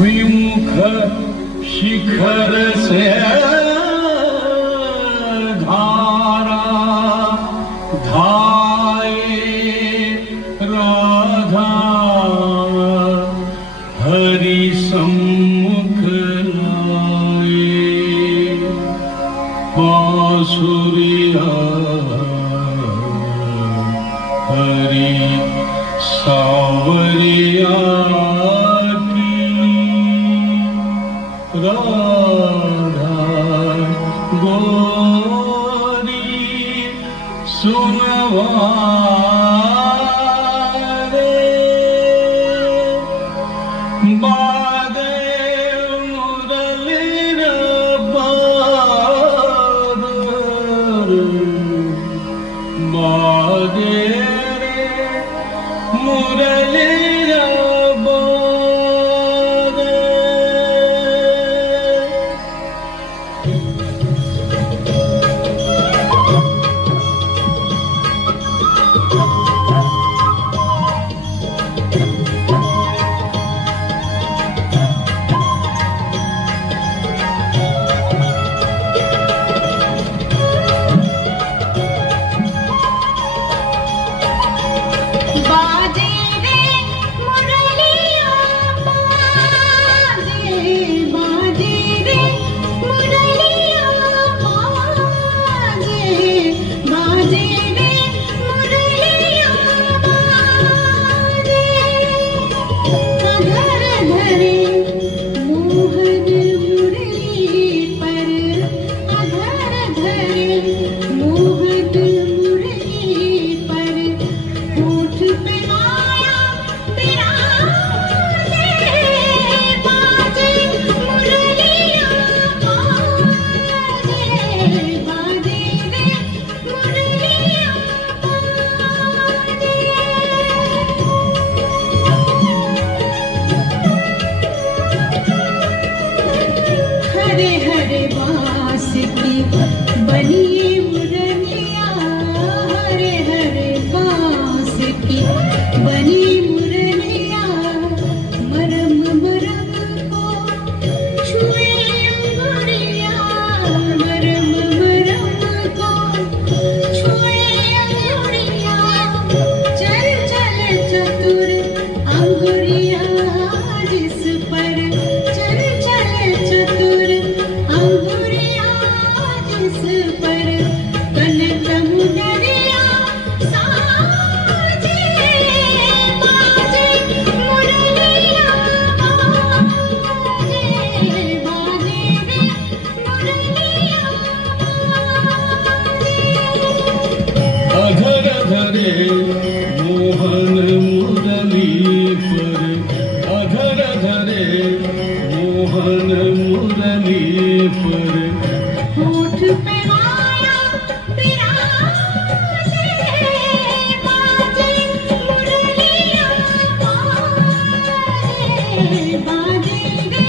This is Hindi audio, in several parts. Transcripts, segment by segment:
विमुख शिखर से धारा धाये राधा हरि सम्मुख लाए बांसुरिया हरि सावरिया राधा गोरी सुनवारे बादे मुरलीर बादे मुरलीर मोहन मुरली पर अधर धरे मोहन मुरली पर होठ पे माया विराजे बाजे मुरलिया बाजे बाजे रे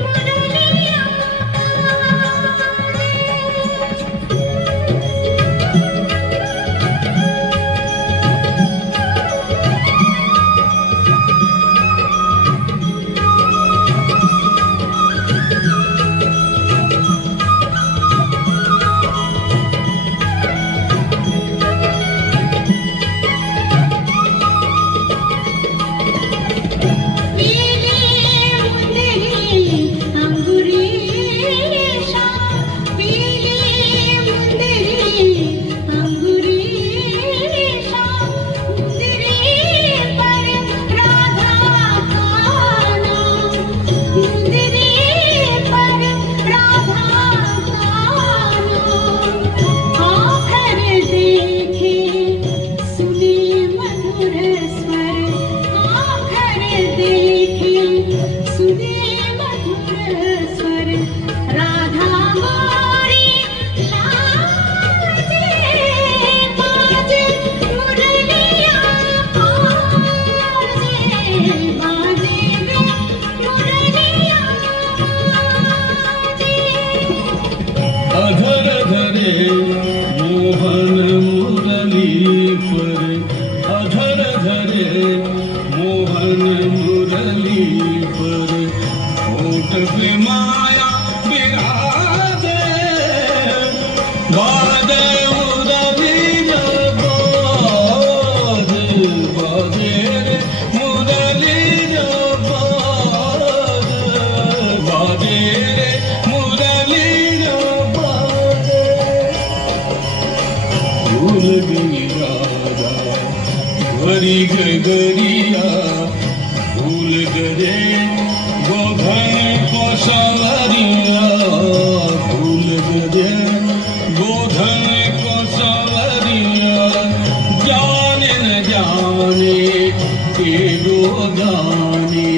मुरलिया पे माया विराजे बाजे मुरली बाजे बाजे रे मुरली बाजे रे मुरली बाजे भूल गई राधा भरी गगरिया भूल गए गोधन को सवरिया भूल गए गोधन को सवरिया जाने न जाने के दो जाने